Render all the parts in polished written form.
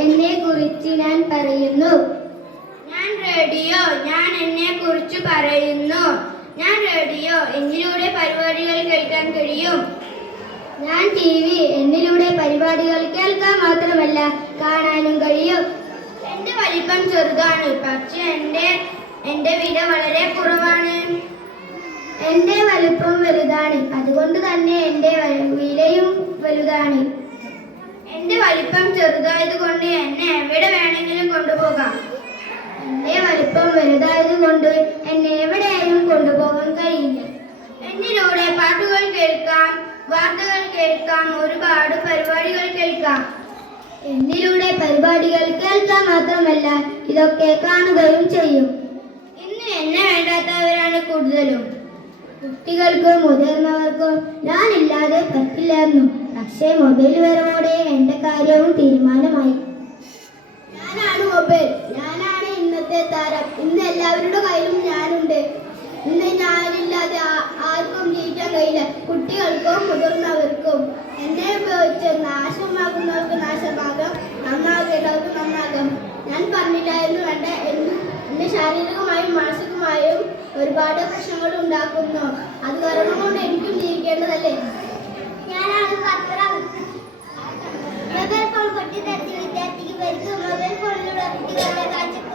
എന്നെ കുറിച്ച് ഞാൻ പറയുന്നു. ഞാൻ റേഡിയോ, ഞാൻ എന്നെ കുറിച്ച് പറയുന്നു. ഞാൻ റേഡിയോ, എന്നിലൂടെ പരിപാടികൾ കേൾക്കാൻ കഴിയും. ഞാൻ TV, എന്നിലൂടെ പരിപാടികൾ കേൾക്കാൻ മാത്രമല്ല കാണാനും കഴിയും. എന്റെ വലിപ്പം ചെറുതാണ്, പക്ഷെ എന്റെ വില വളരെ കുറവാണ്. എന്റെ വലുപ്പം വലുതാണ്, അതുകൊണ്ട് തന്നെ എന്റെ വിലയും വലുതാണ്. എന്റെ വലിപ്പം ചെറുതായതുകൊണ്ട് എന്നെ എവിടെ വേണമെങ്കിലും കൊണ്ടുപോകാം. എന്റെ വലിപ്പം വലുതായതുകൊണ്ട് എന്നെ എവിടെയും കൊണ്ടുപോകാൻ കഴിയില്ല. എന്നിലൂടെ പാട്ടുകൾ കേൾക്കാം, വാർത്തകൾ കേൾക്കാം, ഒരുപാട് പരിപാടികൾ കേൾക്കാം. എന്നിലൂടെ പരിപാടികൾ കേൾക്കാൻ മാത്രമല്ല ഇതൊക്കെ കാണുകയും ചെയ്യും. ഇന്ന് എന്നെ വേണ്ടാത്തവരാണ് കൂടുതലും. കുട്ടികൾക്കും മുതിർന്നവർക്കും ഞാനില്ലാതെ പറ്റില്ലായിരുന്നു. പക്ഷേ മൊബൈൽ വരവോടെ എന്റെ കാര്യവും തീരുമാനമായി. ഞാനാണ് മൊബൈൽ, ഞാനാണ് ഇന്നത്തെ താരം. ഇന്ന് എല്ലാവരുടെ കയ്യിലും ഞാനുണ്ട്. ഇന്ന് ഞാനില്ലാതെ ആർക്കും ജീവിക്കാൻ കഴിയില്ല, കുട്ടികൾക്കും മുതിർന്നവർക്കും. എന്നെ ഉപയോഗിച്ച് നാശമാകുന്നവർക്ക് നാശമാകും, നന്നാകേണ്ടവർക്ക് നന്നാകും. ഞാൻ പറഞ്ഞില്ലായിരുന്നു എന്നെ ശാരീരികമായും മാനസികമായും ഒരുപാട് പ്രശ്നങ്ങൾ ഉണ്ടാക്കുന്നു. അത് കാരണം കൊണ്ട് എനിക്കും ജീവിക്കേണ്ടതല്ലേ. ഞാനാണ് പത്രം. മൊബൈൽ ഫോൺ പൊട്ടിത്തെറിച്ച് വിദ്യാർത്ഥിക്ക് പരിക്ക്. മൊബൈൽ ഫോണിലൂടെ കുട്ടികളുടെ കാഴ്ചക്ക്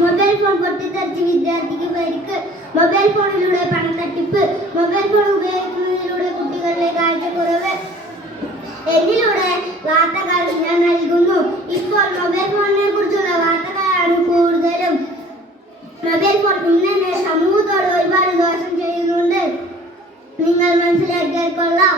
മൊബൈൽ ഫോൺ പൊട്ടിത്തെറിച്ച് വിദ്യാർത്ഥിക്ക് പരിക്ക്. മൊബൈൽ ഫോണിലൂടെ പണം തട്ടിപ്പ്. മൊബൈൽ ഫോൺ ഉപയോഗിക്കുന്നതിലൂടെ കുട്ടികളുടെ കാഴ്ചക്കുറവ്. എന്നിലൂടെ വാർത്തകൾ ഞാൻ നൽകുന്നു. ഇപ്പോൾ മൊബൈൽ ഫോണിനെ കുറിച്ചുള്ള വാർത്തകളാണ് കൂടുതലും. മൊബൈൽ ഫോൺ ഇന്ന് സമൂഹത്തോട് ഒരുപാട് ദോഷം ചെയ്യുന്നുണ്ട്. നിങ്ങൾ മനസ്സിലാക്കിയാൽ കൊള്ളാം.